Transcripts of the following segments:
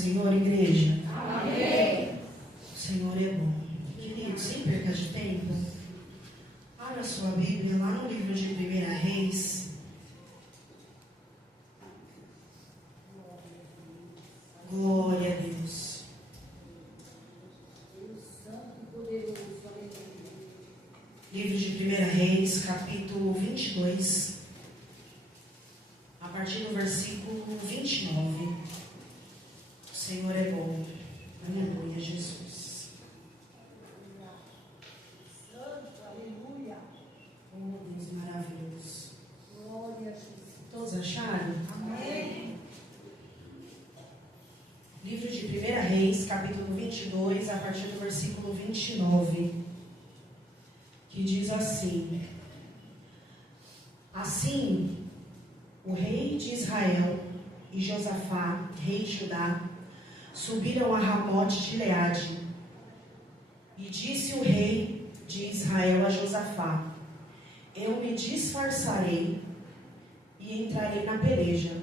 Senhor, igreja? Amém. O Senhor é bom. Querido, sem perca de tempo, abra sua Bíblia lá no livro de 1 Reis. Glória a Deus. Livro de 1 Reis, capítulo 22, a partir do versículo 29. O Senhor é bom. Aleluia, Jesus. Santo, aleluia. Oh, Deus maravilhoso. Glória a Jesus. Todos acharam? Amém. Livro de 1 Reis, capítulo 22, a partir do versículo 29, que diz assim: Assim, o rei de Israel e Josafá, rei de Judá, subiram a Ramote de Gileade. E disse o rei de Israel a Josafá: Eu me disfarçarei e entrarei na peleja.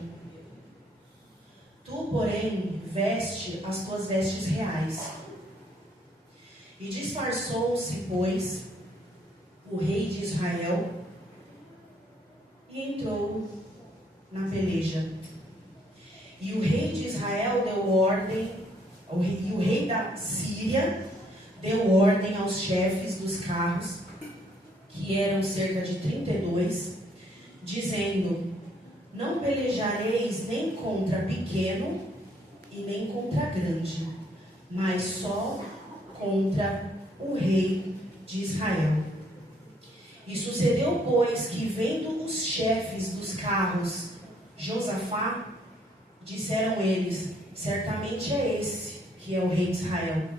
Tu, porém, veste as tuas vestes reais. E disfarçou-se, pois, o rei de Israel e entrou na peleja. E o rei de Israel deu ordem, e o rei da Síria deu ordem aos chefes dos carros, que eram cerca de 32, dizendo: Não pelejareis nem contra pequeno e nem contra grande, mas só contra o rei de Israel. E sucedeu, pois, que vendo os chefes dos carros Josafá, disseram eles: Certamente é esse que é o rei de Israel.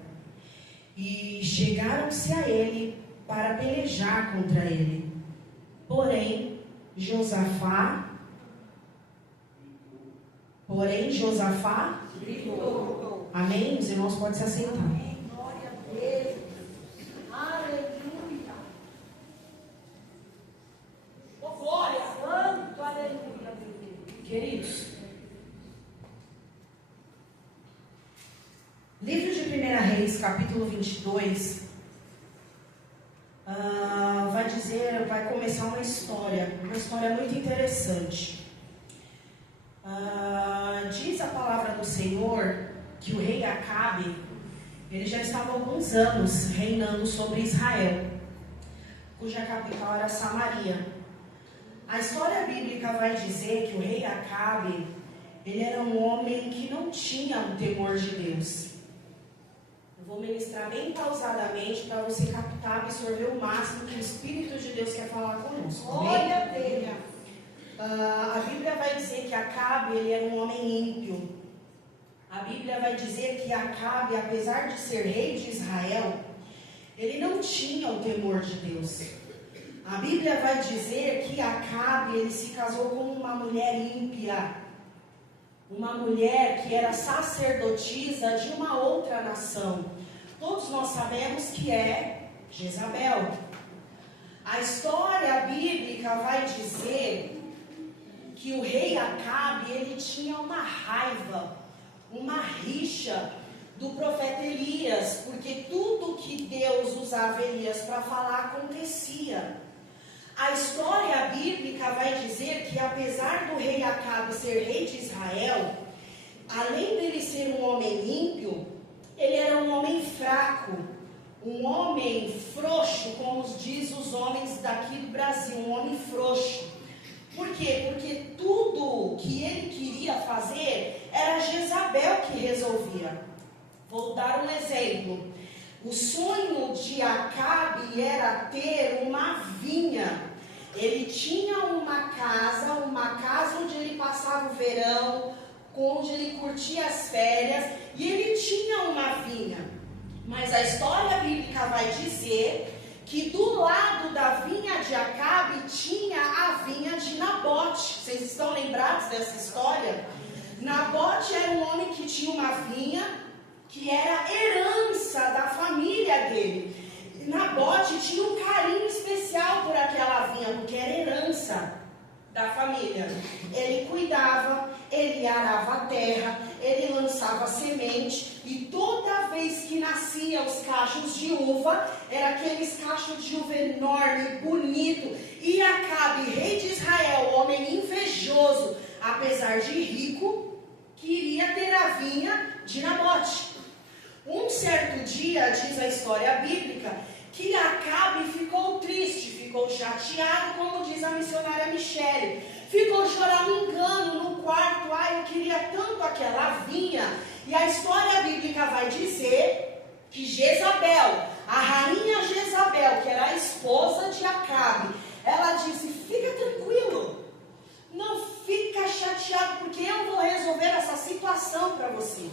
E chegaram-se a ele para pelejar contra ele. Porém, Josafá Gritou. Amém? Os irmãos podem se assentar. Amém. Glória a Deus. Aleluia. Oh, glória. Santo, aleluia. Queridos, livro de 1 Reis, capítulo 22, vai começar uma história muito interessante. Diz a palavra do Senhor que o rei Acabe, ele já estava há alguns anos reinando sobre Israel, cuja capital era Samaria. A história bíblica vai dizer que o rei Acabe, ele era um homem que não tinha o temor de Deus. Eu vou ministrar bem pausadamente para você captar, absorver o máximo que o Espírito de Deus quer falar conosco. Glória a Deus. A Bíblia vai dizer que Acabe, ele era um homem ímpio. A Bíblia vai dizer que Acabe, apesar de ser rei de Israel, ele não tinha o temor de Deus. A Bíblia vai dizer que Acabe, ele se casou com uma mulher ímpia, uma mulher que era sacerdotisa de uma outra nação. Todos nós sabemos que é Jezabel. A história bíblica vai dizer que o rei Acabe, ele tinha uma raiva, uma rixa do profeta Elias, porque tudo que Deus usava Elias para falar acontecia. A história bíblica vai dizer que apesar do rei Acabe ser rei de Israel, além dele ser um homem ímpio, ele era um homem fraco, um homem frouxo, como diz os homens daqui do Brasil, um homem frouxo. Por quê? Porque tudo que ele queria fazer era Jezabel que resolvia. Vou dar um exemplo. O sonho de Acabe era ter uma vinha. Ele tinha uma casa onde ele passava o verão, onde ele curtia as férias, e ele tinha uma vinha. Mas a história bíblica vai dizer que do lado da vinha de Acabe tinha a vinha de Nabote. Vocês estão lembrados dessa história? Nabote era um homem que tinha uma vinha que era herança da família dele. Nabote tinha um carinho especial por aquela vinha, porque era herança da família. Ele cuidava, ele arava a terra, ele lançava semente, e toda vez que nasciam os cachos de uva, era aqueles cachos de uva enorme, bonito, e Acabe, rei de Israel, homem invejoso, apesar de rico, queria ter a vinha de Nabote. Um certo dia, diz a história bíblica, que Acabe ficou triste, ficou chateado, como diz a missionária Michele. Ficou choramingando no quarto, eu queria tanto aquela vinha. E a história bíblica vai dizer que Jezabel, a rainha Jezabel, que era a esposa de Acabe, ela disse, fica tranquilo, não fica chateado, porque eu vou resolver essa situação para você.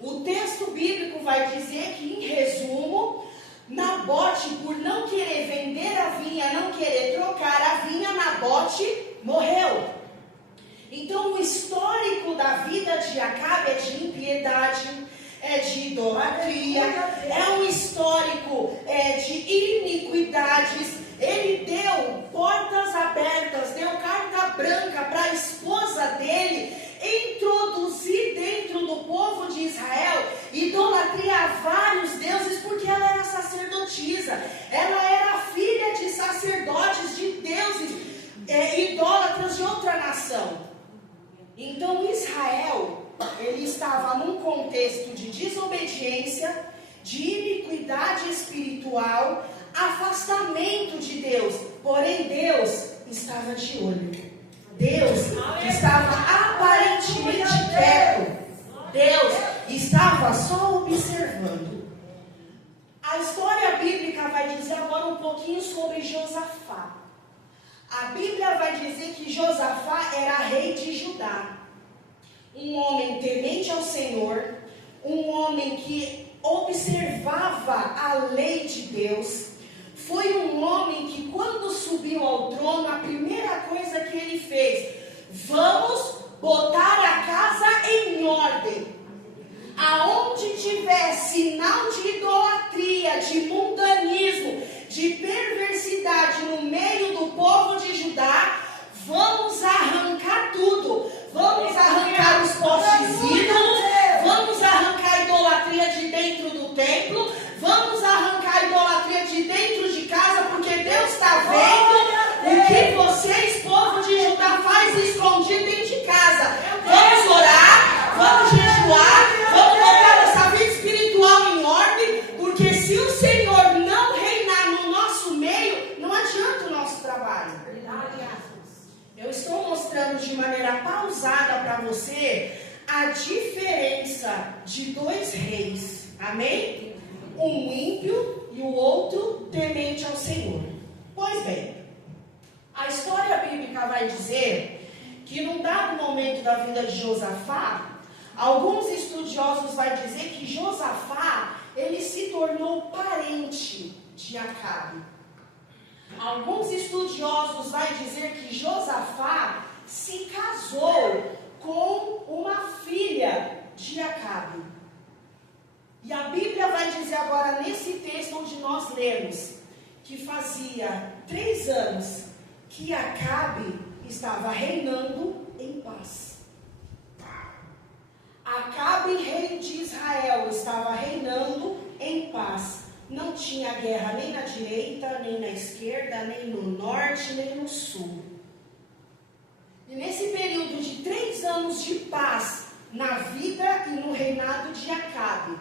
O texto bíblico vai dizer que, em resumo, Nabote, por não querer vender a vinha, não querer trocar a vinha, Nabote morreu. Então, o histórico da vida de Acabe é de impiedade, é de idolatria, é um histórico de iniquidades. Ele deu portas abertas, deu carta branca para a esposa dele introduzir dentro do povo de Israel idolatria a vários deuses, porque ela era sacerdotisa, ela era filha de sacerdotes, de deuses idólatras de outra nação. Então Israel, ele estava num contexto de desobediência, de iniquidade espiritual, afastamento de Deus. Porém Deus estava de olho. Deus estava aparentemente quieto. Deus estava só observando. A história bíblica vai dizer agora um pouquinho sobre Josafá. A Bíblia vai dizer que Josafá era rei de Judá. Um homem temente ao Senhor, um homem que observava a lei de Deus. Foi um homem que, quando subiu ao trono, a primeira coisa que ele fez, vamos botar a casa em ordem. Aonde tiver sinal de idolatria, de mundanismo, de perversidade no meio do povo de Judá, vamos arrancar tudo. Vamos arrancar os postes ídolos, vamos arrancar a idolatria de dentro do templo, vamos arrancar a idolatria de dentro de casa, porque Deus está vendo o que vocês, povo de Judá, faz escondido dentro de casa. Vamos orar, vamos jejuar, vamos botar essa vida espiritual em ordem, porque se o Senhor não reinar no nosso meio, não adianta o nosso trabalho. Eu estou mostrando de maneira pausada para você a diferença de dois reis, amém? Um ímpio e o outro temente ao Senhor. Pois bem, a história bíblica vai dizer que num dado momento da vida de Josafá, alguns estudiosos vão dizer que Josafá, ele se tornou parente de Acabe. Alguns estudiosos vão dizer que Josafá se casou com uma filha de Acabe. E a Bíblia vai dizer agora, nesse texto onde nós lemos, que fazia 3 anos que Acabe estava reinando em paz. Acabe, rei de Israel, estava reinando em paz. Não tinha guerra nem na direita, nem na esquerda, nem no norte, nem no sul. E nesse período de 3 anos de paz na vida e no reinado de Acabe,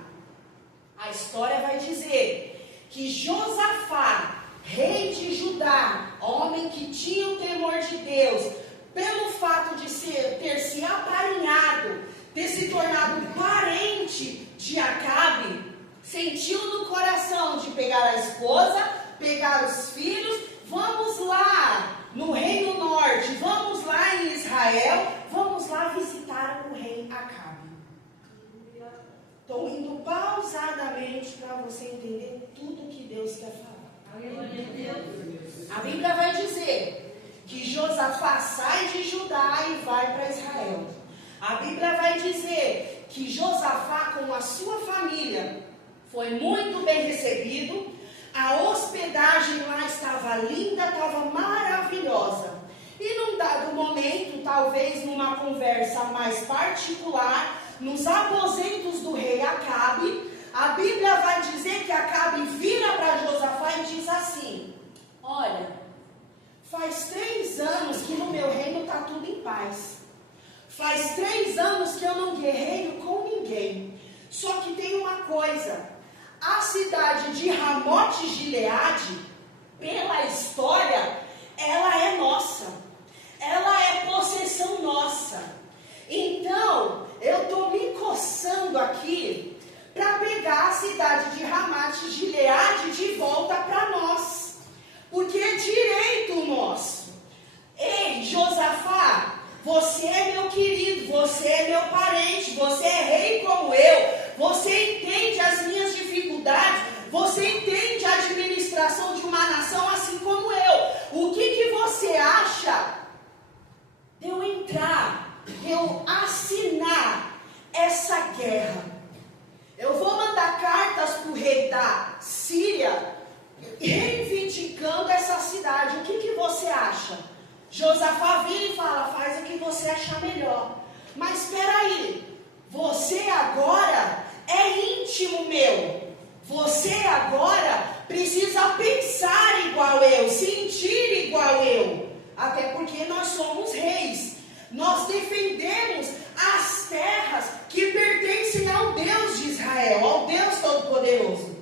a história vai dizer que Josafá, rei de Judá, homem que tinha o temor de Deus, pelo fato de ter se aparinhado, ter se tornado parente de Acabe, sentiu no coração de pegar a esposa, pegar os filhos, vamos lá no reino norte, vamos lá em Israel, vamos lá visitar o rei Acabe. Estou indo pausadamente para você entender tudo que Deus quer falar. A Bíblia vai dizer que Josafá sai de Judá e vai para Israel. A Bíblia vai dizer que Josafá, com a sua família, foi muito bem recebido, a hospedagem lá estava linda, estava maravilhosa. E num dado momento, talvez talvez numa conversa mais particular, nos aposentos do rei Acabe, a Bíblia vai dizer que Acabe vira para Josafá e diz assim: olha, faz 3 anos que no meu reino está tudo em paz. Faz 3 anos que eu não guerreio com ninguém. Só que tem uma coisa, a cidade de Ramote Gileade, pela história, ela é nossa. Ela é possessão nossa. Então, eu estou me coçando aqui para pegar a cidade de Ramote Gileade de volta para nós. Porque é direito nosso. Ei, Josafá, você é meu querido, você é meu parente, você é rei como eu, você entende as minhas dificuldades, você entende a administração de uma nação assim como eu. O que você acha de eu entrar, de eu assinar essa guerra? Eu vou mandar cartas para o rei da Síria, reivindicando essa cidade. O que você acha? Josafá vira e fala: faz o que você achar melhor. Mas espera aí, você agora é íntimo meu. Você agora precisa pensar igual eu, sentir igual eu. Até porque nós somos reis. Nós defendemos as terras que pertencem ao Deus de Israel, ao Deus Todo-Poderoso.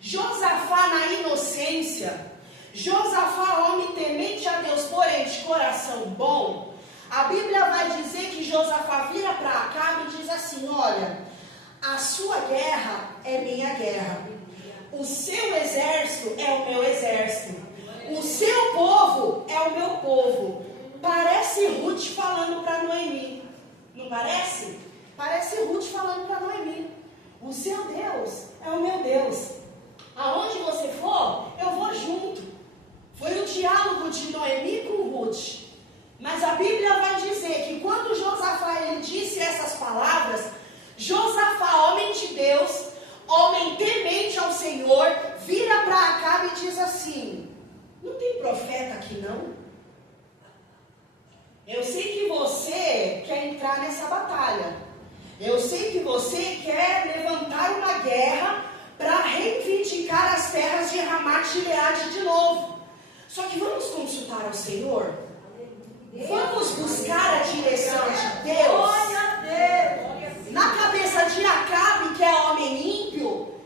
Josafá na inocência, Josafá, homem temente a Deus, porém de coração bom, a Bíblia vai dizer que Josafá vira para Acabe e diz assim: olha, a sua guerra é minha guerra, o seu exército é o meu exército, o seu povo é o meu povo. Parece Ruth falando para Noemi, não parece? Parece Ruth falando para Noemi: o seu Deus é o meu Deus, aonde você for, eu vou junto. Foi o diálogo de Noemi com Ruth. Mas a Bíblia vai dizer que quando Josafá ele disse essas palavras, Josafá, homem de Deus, homem temente ao Senhor, vira para Acabe e diz assim: não tem profeta aqui não? Eu sei que você quer entrar nessa batalha. Eu sei que você quer levantar uma guerra para reivindicar as terras de Ramote Gileade de novo. Só que vamos consultar ao Senhor? Vamos buscar a direção de Deus? Na cabeça de Acabe, que é homem ímpio,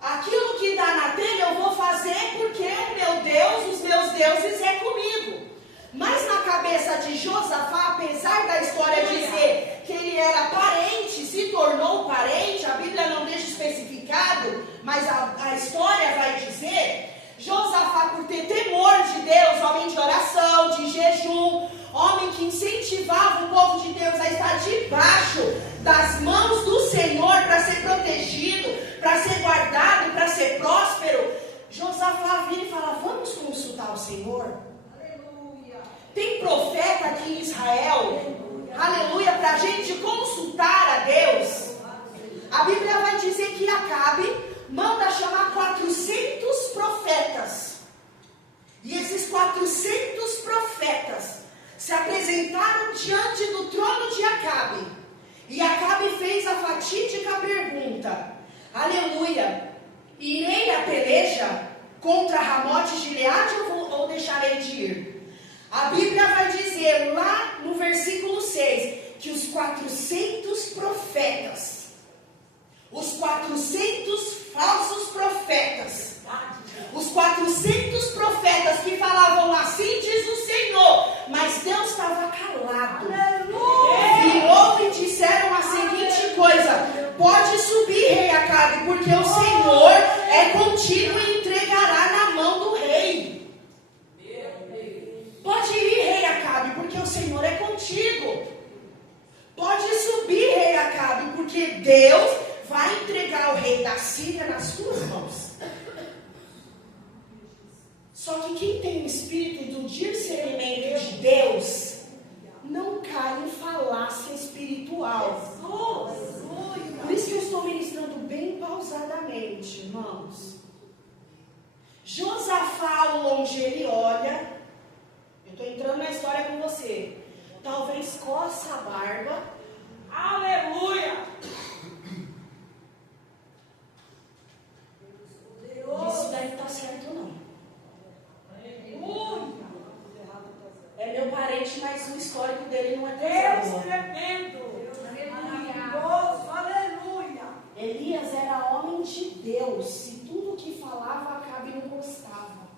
aquilo que dá na telha eu vou fazer porque o meu Deus, os meus deuses é comigo. Mas na cabeça de Josafá, apesar da história dizer que ele era parente, se tornou parente, a Bíblia não deixa especificado, mas a história vai dizer, Josafá, por ter temor de Deus, homem de oração, de jejum, homem que incentivava o povo de Deus a estar debaixo das mãos do Senhor para ser protegido, para ser guardado, para ser próspero, Josafá vira e fala: vamos consultar o Senhor? Tem profeta aqui em Israel, aleluia, para a gente consultar a Deus. A Bíblia vai dizer que Acabe manda chamar 400 profetas. E esses 400 profetas se apresentaram diante do trono de Acabe. E Acabe fez a fatídica pergunta: aleluia, irei à peleja contra Ramote Gileade ou deixarei de ir? A Bíblia vai dizer lá no versículo 6 que os 400 profetas, os 400 falsos profetas, os 400 profetas que falavam assim diz o Senhor, mas Deus estava calado. Virou e disseram a seguinte coisa: pode subir, rei Acabe, porque o Senhor é contigo e entregará na mão do rei. Pode ir, rei Acabe, porque o Senhor é contigo. Pode subir, rei Acabe, porque Deus vai entregar o rei da Síria nas suas mãos. Só que quem tem um espírito realmente, mas o histórico dele não é tão Deus bom. tremendo. Maravilhoso. Aleluia. Elias era homem de Deus, e tudo que falava Acabe não gostava.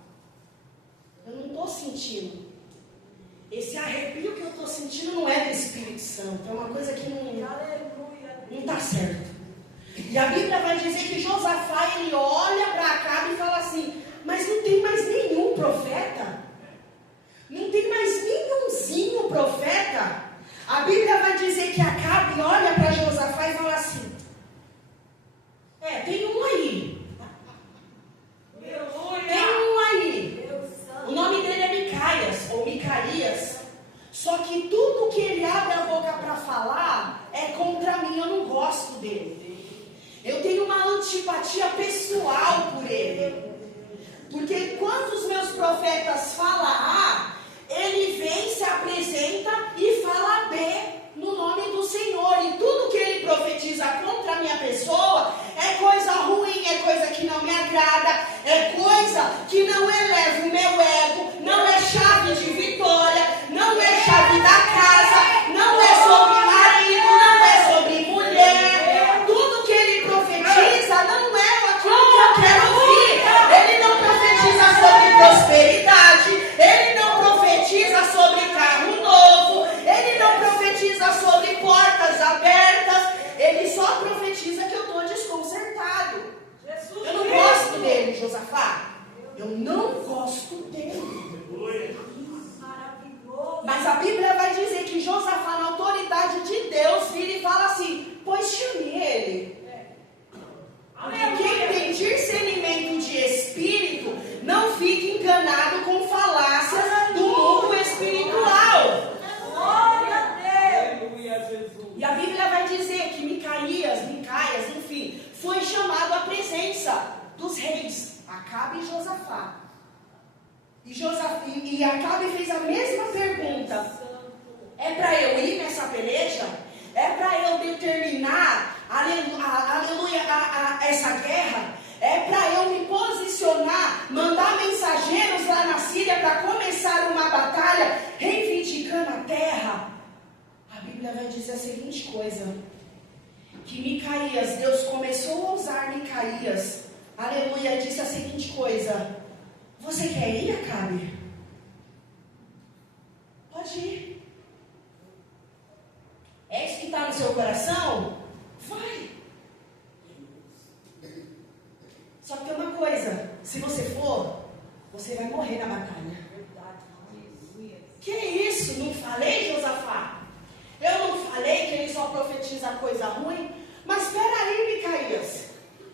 Eu não estou sentindo. Esse arrepio que eu estou sentindo não é do Espírito Santo, é uma coisa que não está certo. E a Bíblia vai dizer que Josafá, ele olha para Acabe e fala assim, mas não tem mais nenhum profeta? Não tem mais nenhumzinho profeta? A Bíblia vai dizer que Acabe olha para Josafá e fala assim, tem um aí. Tem um aí. O nome dele é Micaias, ou Micaías. Só que tudo que ele abre a boca para falar é contra mim, eu não gosto dele. Eu tenho uma antipatia pessoal por ele. Porque quando os meus profetas falam A, ele vem, se apresenta e fala B no nome do Senhor. E tudo que ele profetiza contra a minha pessoa é coisa ruim, é coisa que não me agrada, é coisa que não eleva o meu ego, não é chave de vitória, não é chave da casa, não é sobre marido, não é sobre mulher. Tudo que ele profetiza não é aquilo que eu quero ouvir. Ele não profetiza sobre prosperidade, ele não profetiza sobre carro novo, ele não profetiza sobre portas abertas, ele só profetiza que eu estou desconcertado. Eu não gosto dele, Josafá. Eu não gosto dele. Mas a Bíblia vai dizer que Josafá, na autoridade de Deus, vira e fala assim, pois chame ele. Porque quem tem discernimento de espírito não fica enganado com falácias do mundo espiritual. Glória a Deus. E a Bíblia vai dizer que Micaias, enfim, foi chamado à presença dos reis, Acabe e Josafá. E Acabe fez a mesma pergunta. É para eu ir nessa peleja? É para eu determinar, aleluia, essa guerra? É para eu me posicionar, mandar mensageiros lá na Síria para começar uma batalha reivindicando a terra? A Bíblia vai dizer a seguinte coisa, que Micaías, Deus começou a usar Micaías, aleluia, e disse a seguinte coisa, você quer ir, Acabe? Pode ir. É isso que está no seu coração? Vai. Só que tem uma coisa, se você for, você vai morrer na batalha. Que isso? Não falei, Josafá? Eu não falei que ele só profetiza coisa ruim? Mas espera aí, Micaías.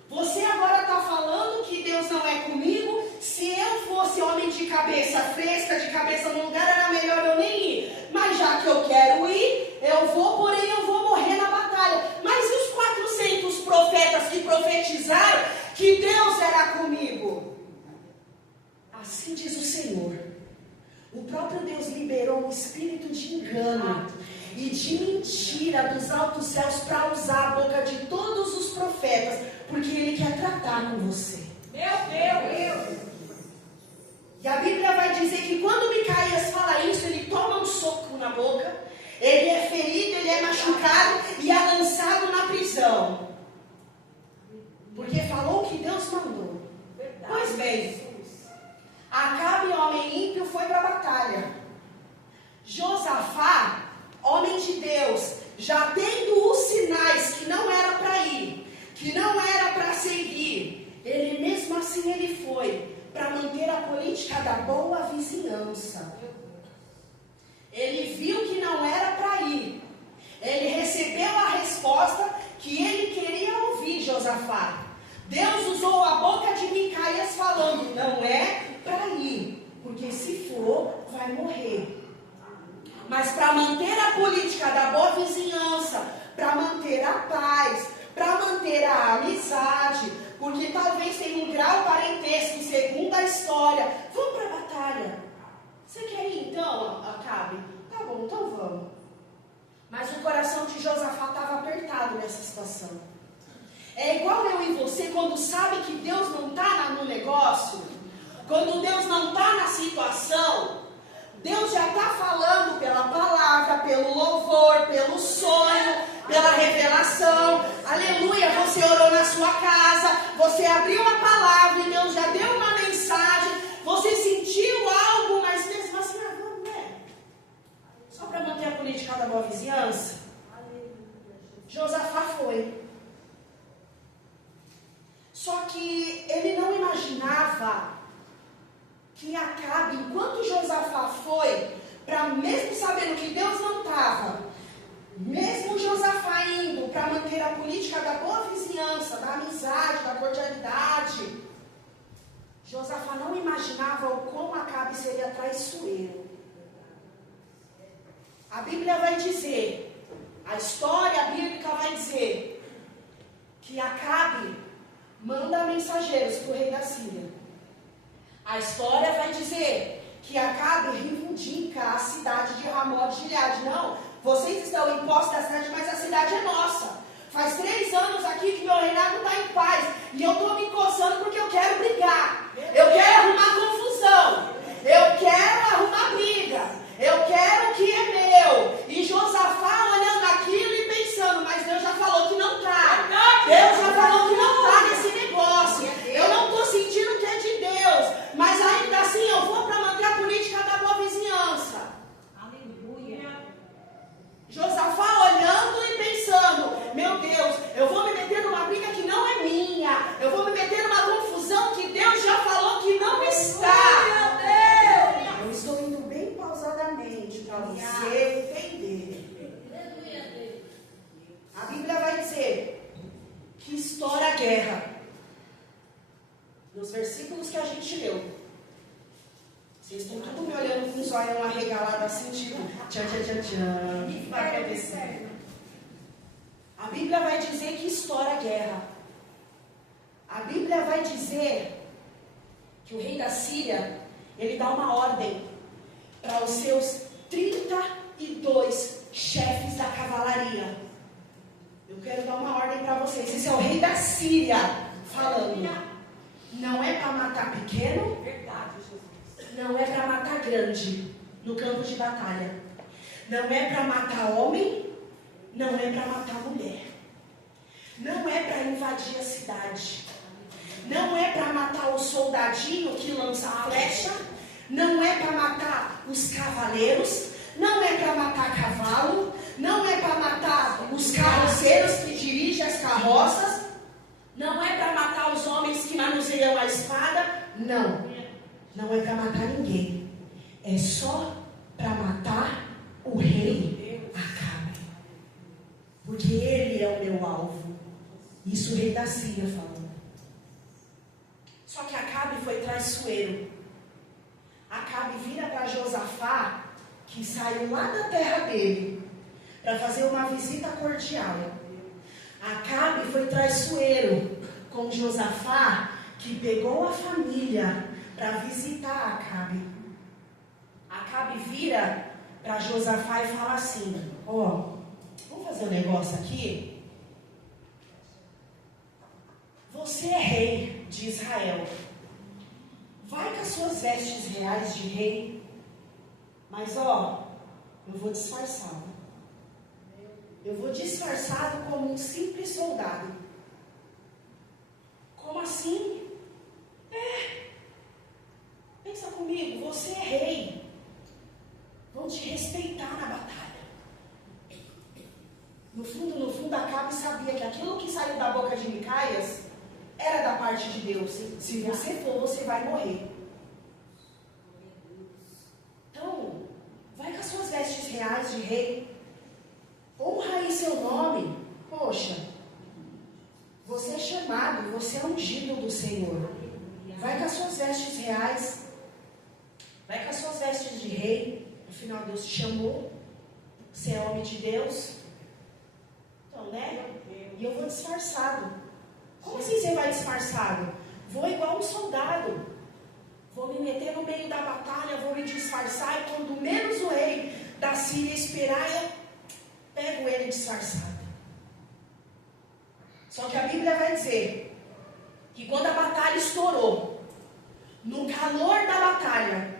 Você agora está falando que Deus não é comigo? Se eu fosse homem de cabeça fresca, de cabeça no lugar, era melhor eu nem ir. Mas já que eu quero ir, eu vou, porém eu vou morrer na batalha. Mas e os 400 profetas que profetizaram que Deus era comigo? Assim diz o Senhor. O próprio Deus liberou um espírito de engano e de mentira dos altos céus para usar a boca de todos os profetas, porque Ele quer tratar com você. Meu Deus. E a Bíblia vai dizer que quando Micaías fala isso, ele toma um soco na boca, ele é ferido, ele é machucado e é lançado na prisão. Porque falou o que Deus mandou. Pois bem, Acabe, homem ímpio, foi para a batalha. Josafá, homem de Deus, já tendo os sinais que não era para ir, que não era para seguir, ele mesmo assim ele foi para manter a política da boa vizinhança. Ele viu que não era para ir. Ele recebeu a resposta que ele queria ouvir, Josafá. Deus usou a boca de Micaías falando, não é para ir, porque se for, vai morrer. Mas para manter a política da boa vizinhança, para manter a paz, para manter a amizade, porque talvez tenha um grau parentesco segundo a história, vamos para a batalha. Você quer ir então, Acabe? Tá bom, então vamos. Mas o coração de Josafá estava apertado nessa situação. É igual eu e você, quando sabe que Deus não está no negócio, quando Deus não está na situação, Deus já está falando pela pelo louvor, pelo sonho, pela revelação. Aleluia, você orou na sua casa, você abriu a palavra e Deus já deu uma mensagem, você sentiu algo, mas mesmo assim, não é. Só para manter a política da boa vizinhança. Josafá foi. Só que ele não imaginava que Acabe, enquanto Josafá foi, para mesmo sabendo que Deus não estava, mesmo Josafá indo para manter a política da boa vizinhança, da amizade, da cordialidade, Josafá não imaginava o quão Acabe seria traiçoeiro. A Bíblia vai dizer, a história bíblica vai dizer, que Acabe manda mensageiros para o rei da Síria. A história vai dizer que Acabe reivindica a cidade de Ramot de Gileade. Não, vocês estão em posse da cidade, mas a cidade é nossa. Faz 3 anos aqui que meu reinado está em paz. E eu estou me coçando porque eu quero brigar. Eu quero arrumar confusão. Eu quero arrumar briga. Eu quero o que é meu. E Josafá olhando aquilo e pensando, mas Deus já falou que não está. Deus já falou que não está nesse negócio. Eu não estou sentindo que é de Deus. Mas ainda assim eu vou para manter a política da boa vizinhança. Aleluia. Josafá olhando e pensando, meu Deus, eu vou me meter numa briga que não é minha. Eu vou me meter numa confusão que Deus já falou que não está. Eu estou indo bem pausadamente para você entender. A Bíblia vai dizer que estoura a guerra. Nos versículos que a gente leu. Vocês estão tudo me olhando com os olhos arregalados assim, tipo, tchan, tchan, tchan, tchan. Vai acontecer. A Bíblia vai dizer que estoura a guerra. A Bíblia vai dizer que o rei da Síria, ele dá uma ordem para os seus 32 chefes da cavalaria. Eu quero dar uma ordem para vocês. Esse é o rei da Síria falando. Não é para matar pequeno, não é para matar grande no campo de batalha. Não é para matar homem, não é para matar mulher. Não é para invadir a cidade. Não é para matar o soldadinho que lança a flecha. Não é para matar os cavaleiros. Não é para matar cavalo. Não é para matar os carroceiros que dirigem as carroças. Não é para matar os homens que manuseiam a espada. Não. Não é para matar ninguém. É só para matar o rei Acabe. Porque ele é o meu alvo. Isso o rei da Síria falou. Só que Acabe foi traiçoeiro. Acabe vira para Josafá, que saiu lá da terra dele, para fazer uma visita cordial. Acabe foi traiçoeiro com Josafá, que pegou a família para visitar Acabe. Acabe vira para Josafá e fala assim: ó, vamos fazer um negócio aqui? Você é rei de Israel. Vai com as suas vestes reais de rei. Mas ó, eu vou disfarçado. Eu vou disfarçado como um simples soldado. Como assim? Pensa comigo, você é rei. Vão te respeitar na batalha. No fundo, Acabe sabia que aquilo que saiu da boca de Micaias era da parte de Deus. Se você for, você vai morrer. Então, vai com as suas vestes reais de rei. Honra aí seu nome. Poxa, você é chamado, você é ungido do Senhor. Vai com as suas vestes reais. Vai com as suas vestes de rei. Afinal, Deus te chamou. Você é homem de Deus. Então, né? E eu vou disfarçado. Como assim você vai disfarçado? Vou igual um soldado. Vou me meter no meio da batalha, vou me disfarçar. E quando menos o rei da Síria esperar, eu pego ele disfarçado. Só que a Bíblia vai dizer que quando a batalha estourou, no calor da batalha,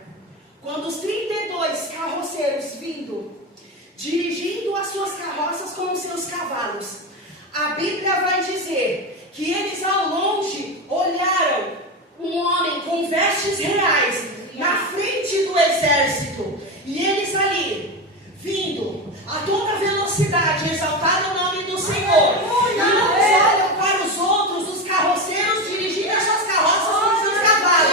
quando os 32 carroceiros vindo dirigindo as suas carroças com os seus cavalos. A Bíblia vai dizer que eles ao longe olharam um homem com vestes reais na frente do exército. E eles ali, vindo a toda velocidade, exaltaram o nome do Senhor. E não olham para os outros, os carroceiros, dirigindo as suas carroças com os seus cavalos.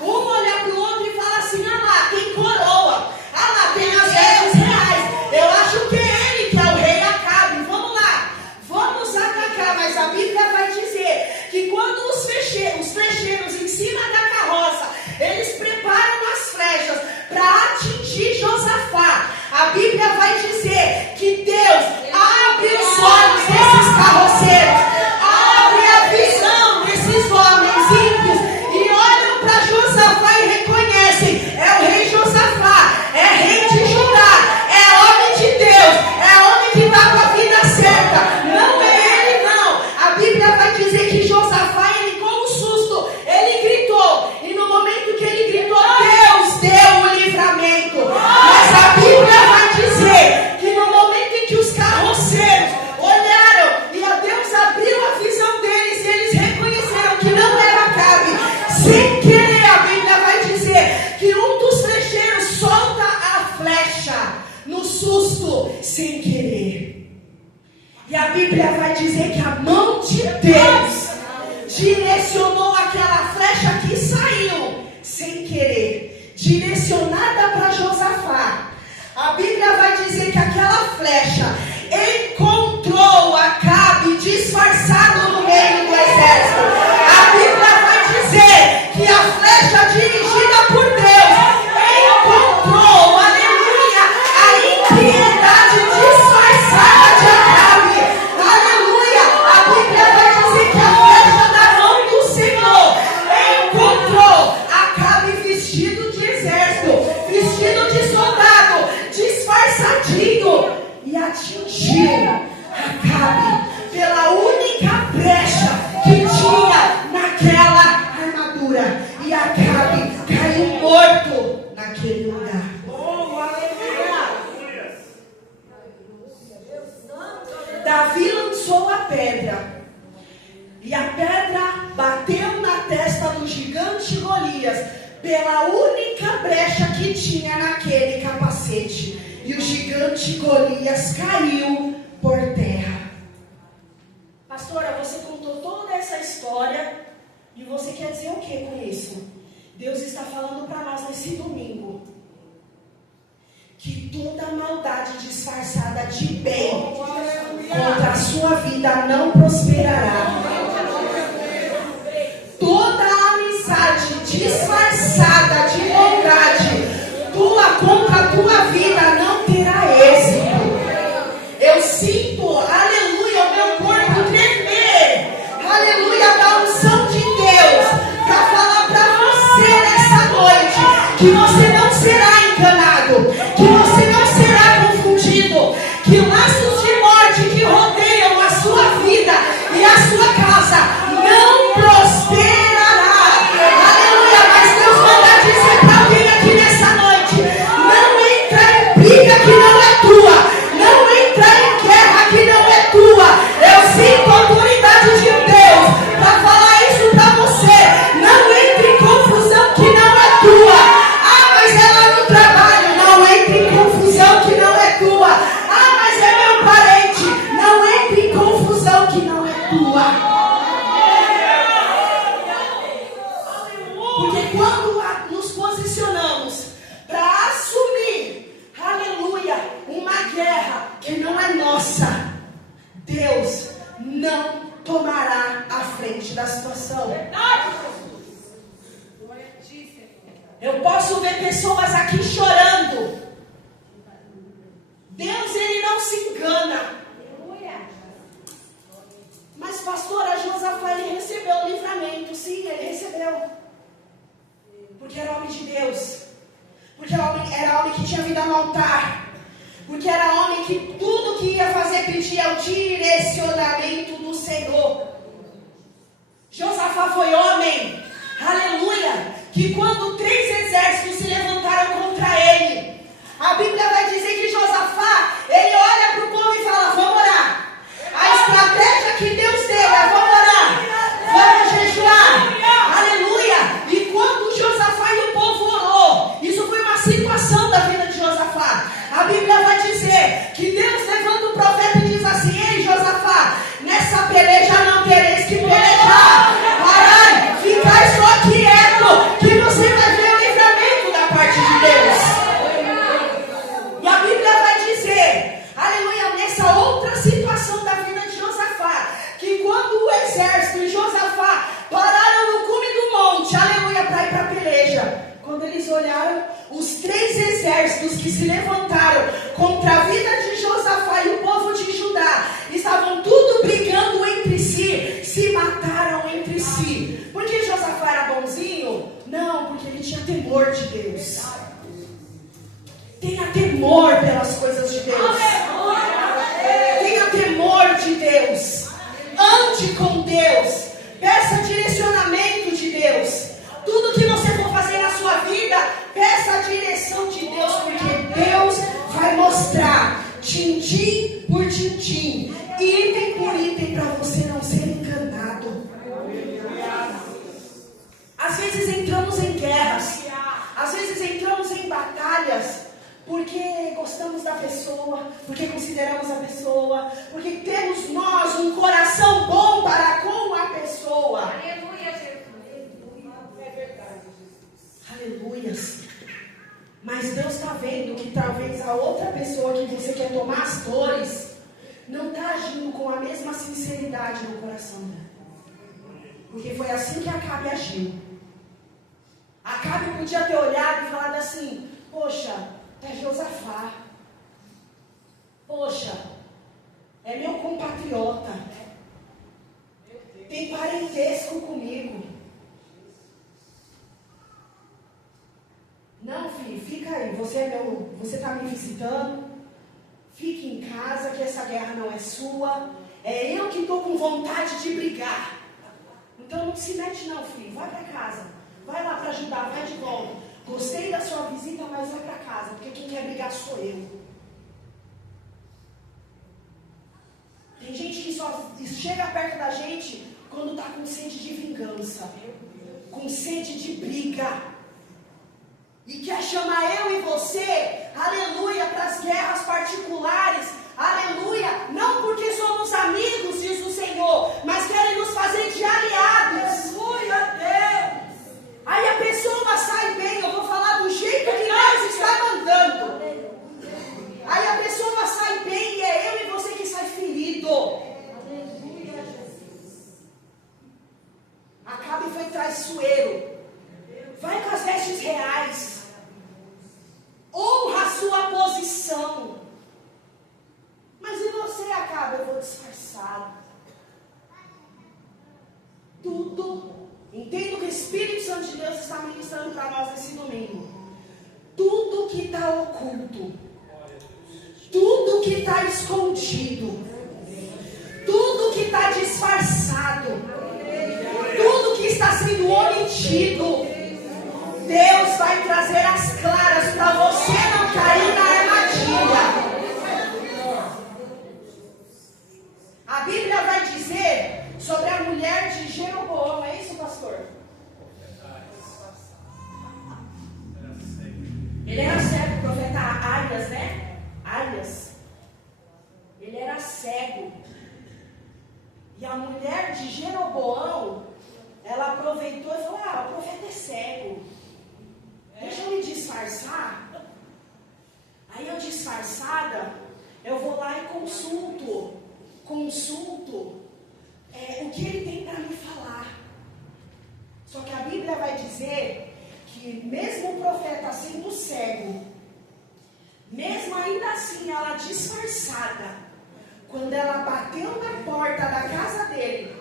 Um olha para o outro e fala assim: ah lá, tem coroa. Ah lá, tem as vestes reais. Eu acho que é ele que é o rei Acabe. Vamos lá, vamos atacar. Mas a Bíblia vai dizer que quando os flecheiros em cima da carroça, eles preparam as flechas para atingir Josafá, a Bíblia vai dizer que Deus abre os olhos desses carroceiros, abre a visão desses homens ímpios e olham para Josafá e reconhecem: é o rei Josafá, é rei de Judá, é homem de Deus, é homem que está com a vida certa, não é ele não. A Bíblia vai dizer que Josafá, ele com um susto, ele gritou, e no momento que ele gritou, Deus deu o livramento. Mas a Bíblia vai dizer que no momento em que os carroceiros olharam e a Deus abriu a visão deles, e eles reconheceram que não era Acabe, sem querer, a Bíblia vai dizer que um dos flecheiros solta a flecha no susto, sem querer. E a Bíblia vai dizer que a mão de Deus direcionou aquela flecha que saiu sem querer, direcionada para Josafá. A Bíblia vai dizer que aquela flecha encontrou Acabe disfarçado no meio do exército. A Bíblia vai dizer que a flecha dirigida por Deus encontrou, aleluia, a impiedade disfarçada de Acabe. Aleluia. A Bíblia vai dizer que a flecha da mão do Senhor encontrou Acabe vestido de exército, vestido de soldado, disfarçadinho, e atingiu Acabe pela única brecha que tinha naquela armadura, e Acabe caiu morto naquele lugar. Davi lançou a pedra, e a pedra bateu na testa do gigante Golias pela única brecha que tinha naquele capacete, e o gigante Golias caiu por terra. Pastora, você contou toda essa história e você quer dizer o que com isso? Deus está falando para nós nesse domingo que toda maldade disfarçada de bem contra a sua vida não prosperará. Toda amizade disfarçada de bondade tua contra a tua vida não terá êxito. Eu sinto, aleluia, o meu corpo tremer, aleluia, da unção de Deus, para falar para você nessa noite que você não será enganado, que você não será confundido, que laços de morte que rodeiam a sua vida e a sua casa não prosperará. Aleluia, mas Deus manda dizer para alguém aqui nessa noite: não entra em briga que não é tua, não entra em guerra que não é tua. Eu sinto a autoridade de Deus para falar isso para você. Não entre em confusão que não é tua. Ah, mas é lá no trabalho. Não entre em confusão que não é tua. Ah, mas é meu parente. Não entre em confusão que não é tua. Porque quando nos posicionamos para assumir, aleluia, uma guerra que não é nossa, Deus não tomará a frente da situação. Eu posso ver pessoas aqui chorando. Deus, ele não se engana. Mas pastora, Josafá, ele recebeu o livramento. Sim, ele recebeu. Porque era homem de Deus. Porque era homem que tinha vida no altar. Porque era homem que tudo que ia fazer pedia o direcionamento do Senhor. Josafá foi homem, aleluia, que quando 3 exércitos se levantaram contra ele, a Bíblia vai dizer que Josafá, situação da vida de Josafá. A Bíblia vai dizer que Deus levanta o profeta e diz assim: ei, Josafá, nessa peleja não tereis que pelejar. Parai, ficai só quieto, que você vai ver o livramento da parte de Deus. E a Bíblia vai dizer, aleluia, nessa outra situação da vida de Josafá, que quando o exército e Josafá pararam no cume do monte, aleluia, para ir para a peleja, quando eles olharam, os 3 exércitos que se levantaram contra a vida de Josafá e o povo de Judá, estavam tudo brigando entre si, se mataram entre si. Porque Josafá era bonzinho? Não, porque ele tinha temor de Deus. Tenha temor pelas coisas de Deus. Tenha temor de Deus. Ande com Deus. Peça direcionamento de Deus. Tudo que você for fazer na sua vida, peça a direção de Deus, porque Deus vai mostrar, tintim por tintim, item por item, para você não ser enganado. Às vezes entramos em guerras, às vezes entramos em batalhas, porque gostamos da pessoa, porque consideramos a pessoa, porque temos nós um coração bom para com a pessoa. Aleluia, Jesus. É verdade, Jesus. Aleluias. Mas Deus está vendo que talvez a outra pessoa que você quer tomar as dores não está agindo com a mesma sinceridade no coração dela. Porque foi assim que Acabe agiu. Acabe podia ter olhado e falado assim: poxa, é Josafá. Poxa, é meu compatriota. Tem parentesco comigo. Não, filho, fica aí. Você está me visitando. Fique em casa, que essa guerra não é sua. É eu que estou com vontade de brigar. Então não se mete não, filho. Vai para casa. Vai lá para ajudar, vai de volta. Gostei da sua visita, mas vai para casa, porque quem quer brigar sou eu. Tem gente que só chega perto da gente quando está com sede de vingança, com sede de briga. E quer chamar eu e você, aleluia, para as guerras particulares, aleluia, não porque somos amigos, diz o Senhor, mas querem nos fazer de aliados. Aleluia, Deus. Aí a pessoa sai bem, eu vou falar do jeito que Deus está mandando. Aí a pessoa sai bem e é eu e você que sai ferido. Aleluia, Jesus. Acabe foi traiçoeiro. Vai com as vestes reais. Honra a sua posição. Mas e você, Acabe? Eu vou disfarçado. Tudo. Entendo que o Espírito Santo de Deus está ministrando para nós nesse domingo. Tudo que está oculto, tudo que está escondido, tudo que está disfarçado, tudo que está sendo omitido, Deus vai trazer as claras para você não cair na armadilha. A Bíblia vai dizer sobre a mulher de Jeroboão, é isso, pastor? Ele era cego, o profeta Arias, né? Arias. Ele era cego. E a mulher de Jeroboão, ela aproveitou e falou: o profeta é cego. Deixa eu me disfarçar. Aí eu disfarçada, eu vou lá e consulto o que ele tem para me falar. Só que a Bíblia vai dizer que mesmo o profeta sendo cego, mesmo ainda assim ela disfarçada, quando ela bateu na porta da casa dele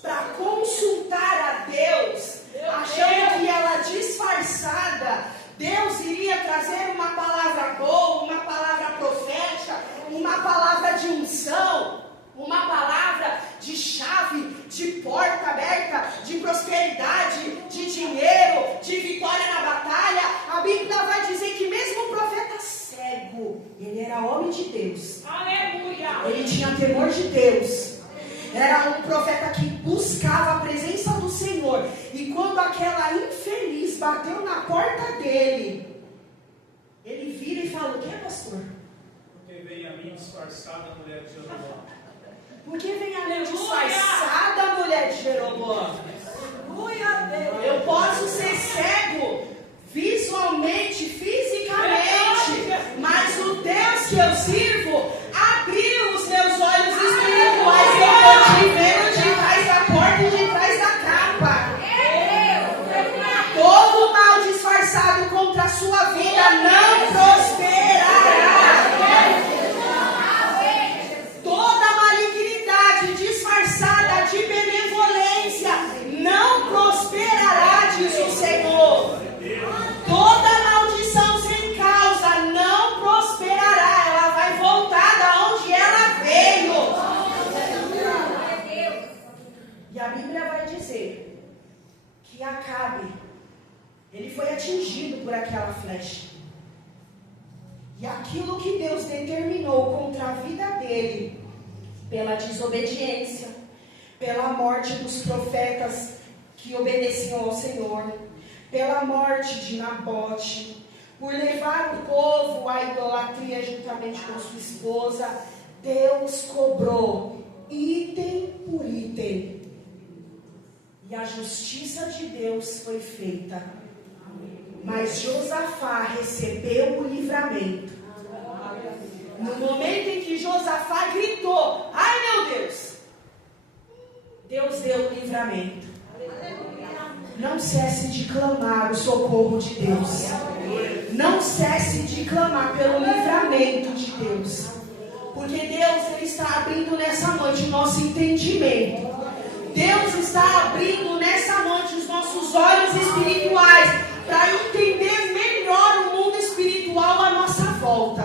para consultar a Deus, achando que ela disfarçada, Deus iria trazer uma palavra boa, uma palavra profética, uma palavra de unção, uma palavra de chave, de porta aberta, de prosperidade, de dinheiro, de vitória na batalha. A Bíblia vai dizer que mesmo o profeta cego, ele era homem de Deus. Aleluia. Ele tinha temor de Deus. Era um profeta que buscava a presença do Senhor. E quando aquela infeliz bateu na porta dele, ele vira e fala: o que, pastor? Porque vem a mim disfarçada a mulher de Jeroboão. Por que vem a mim disfarçada a mulher de Jeroboão? Eu posso ser cego visualmente, fisicamente, mas o Deus que eu sirvo abriu os meus olhos espirituais. Eu estou te vendo de trás da porta e de trás da capa. Todo mal disfarçado contra a sua vida não prosperará. Toda malignidade disfarçada de benevolência não prosperará, diz o Senhor. Toda maldição sem causa não prosperará. Ela vai voltar da onde ela veio. E a Bíblia vai dizer que Acabe, ele foi atingido por aquela flecha. E aquilo que Deus determinou contra a vida dele, pela desobediência, pela morte dos profetas que obedeciam ao Senhor, pela morte de Nabote, por levar o povo à idolatria juntamente com sua esposa, Deus cobrou item por item. E a justiça de Deus foi feita. Mas Josafá recebeu o livramento. No momento em que Josafá gritou: ai meu Deus, Deus deu o livramento. Não cesse de clamar o socorro de Deus. Não cesse de clamar pelo livramento de Deus. Porque Deus, Ele está abrindo nessa noite o nosso entendimento. Deus está abrindo nessa noite os nossos olhos espirituais para entender melhor o mundo espiritual à nossa volta.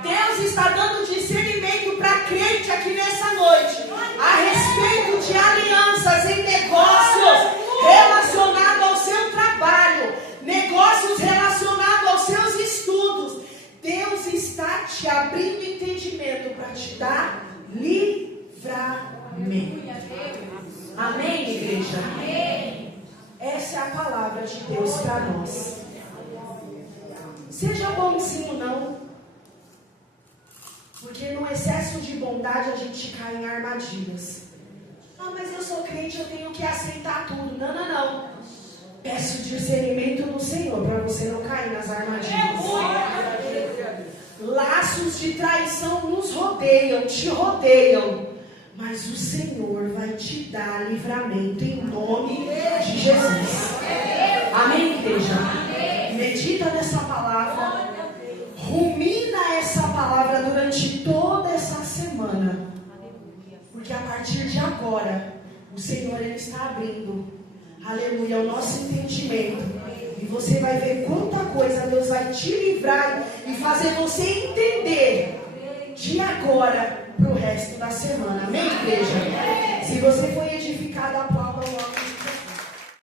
Deus está dando discernimento para crente aqui nessa noite a respeito de alianças em negócios relacionados ao seu trabalho, negócios relacionados aos seus estudos. Deus está te abrindo entendimento para te dar livramento. Amém, igreja? Essa é a palavra de Deus para nós. Seja bonzinho, não. Porque no excesso de bondade a gente cai em armadilhas. Ah, mas eu sou crente, eu tenho que aceitar tudo. Não, não, não. Peço discernimento do Senhor para você não cair nas armadilhas. Laços de traição nos rodeiam, te rodeiam. Mas o Senhor vai te dar livramento em nome de Jesus. Amém, igreja? Medita nessa palavra. Rumina essa palavra durante toda essa semana. Porque a partir de agora, o Senhor Ele está abrindo, aleluia, o nosso entendimento. E você vai ver quanta coisa Deus vai te livrar e fazer você entender de agora para o resto da semana. Amém, igreja? Se você foi edificado